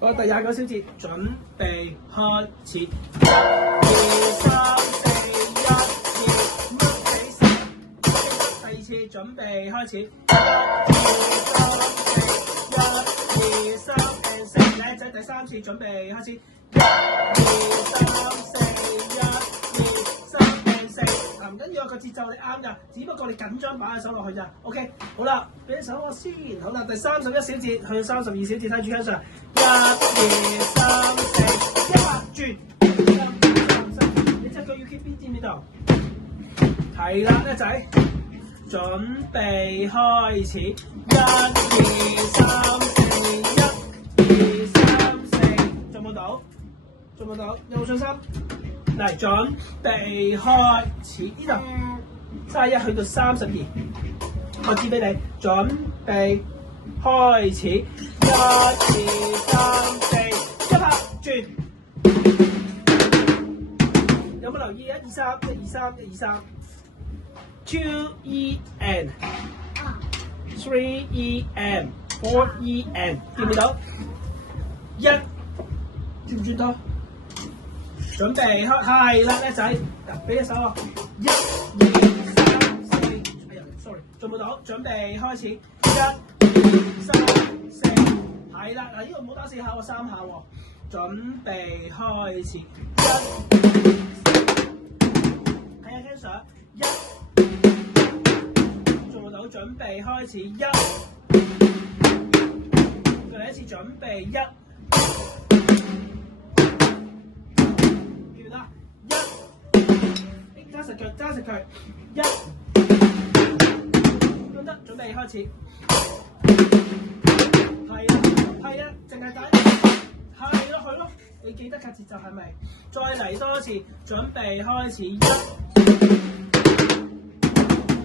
好，第29小節，準備開始。1、2、3、4、1、2，掹起手。第二次準備開始。1、2、3、4、1、2、3 and 4，叻仔，第三次準備開始。1、2、3、4、1、2、3 and 4。唔緊要，個節奏你啱㗎，只不過你緊張擺隻手落去咋。OK， 好啦，俾手我先。好啦，第31小節去32小節，睇住跟上。1、2、3、4，一拍轉。你隻腳要 keep 邊知唔知道？係啦，叻仔，準備開始。1、2、3、4，1、2、3、4，做冇到？做冇到？有冇信心？嚟，準備開始，呢度31去到32，我指俾你，準備開始。1、2、3、4，一拍轉。有冇留意？1、2、3、1、2、3、1、2、3 2 E N 3 E M 4 E N， 見唔見到？一，轉唔轉到？準備開，係啦，叻仔，俾隻手我。1、2、3、4，哎呀 ，sorry， 做唔到，準備開始。1、2、3、4，係啦，嗱，呢個唔好打4下喎，3下喎。準備開始。睇下跟上。做唔到，準備開始。再嚟一次，準備1。揸實腳，揸實佢，1，咁得，準備開始。係啊，係啊，淨係打，係咯，係咯，你記得嘅節奏係咪？再嚟多次，準備開始。1，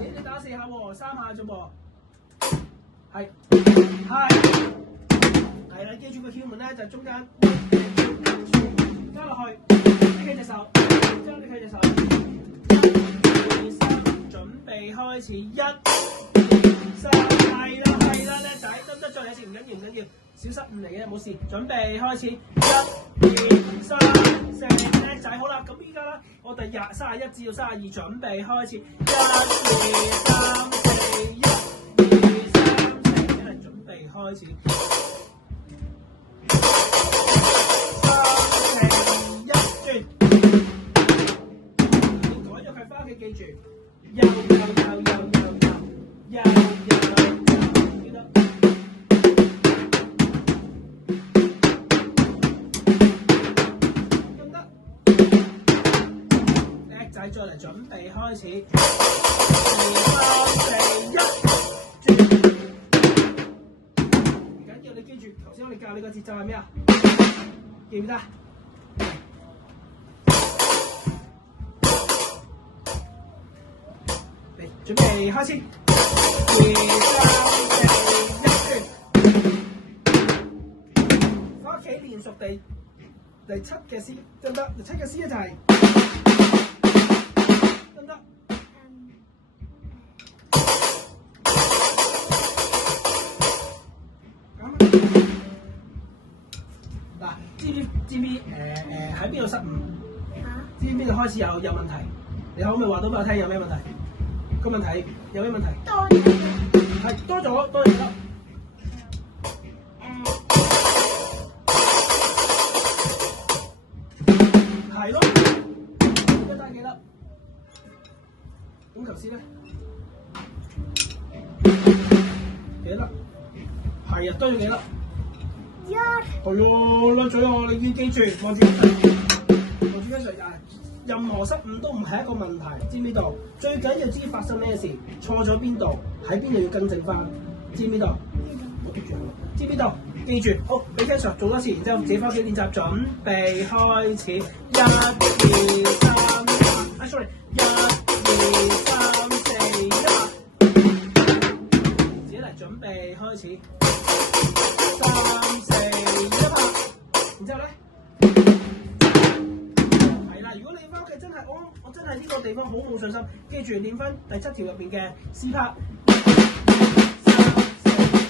你打4下喎，3下啫噃。係，係啦，記住個竅門咧，就中間加落去，拎起隻手，將拎起隻手。準備開始。1、2、3，係啦，係啦，叻仔，得唔得？再嚟一次，唔緊要，唔緊要，小失誤嚟嘅，冇事。準備開始。1、2、3、4，叻仔，好啦，咁依家啦，我第31至到32準備開始。1、2、3、4，1、2、3、4，一嚟準備開始。3、2、1，轉。翻屋企記住，右，記得。咁得，叻仔，再嚟準備開始。2、3、4、1，轉。唔緊要，你記住，頭先我哋教你個節奏係咩啊？記唔記得？準備開始。2、3、4、1，轉。翻屋企練熟第7嘅 C 得唔得？第7嘅 C 就係得唔得？嗱，知唔知喺邊度失誤？知唔知邊度開始有問題？你可唔可以話到俾我聽有咩問題？個問題有咩問題？多咗，係多咗啦。係咯，一單幾粒？咁頭先咧幾粒？係啊，多咗幾粒？係喎，叻仔喎，你要記住，望住跟上啊！任何失誤都唔係一個問題，知唔知道？最緊要知發生咩事，錯咗邊度，喺邊度要更正翻，知唔知道？我記住，知唔知道？記住，好，俾 Ken Sir 做多次，然之後自己翻屋企練習，準備開始。1、2、3， sorry， 1、2、3、4，一拍，自己嚟準備開始。3、4，一拍，然之後咧。如果你翻屋企真係我真係呢個地方好冇信心，記住練翻第7條入邊嘅 C part。好啦，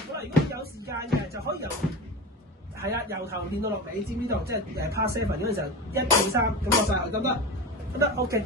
如果你有時間嘅就可以由係啊，由頭練到落尾，知唔知道？即係part 7嗰陣時候，1、2、3咁落晒，得唔得？得 OK。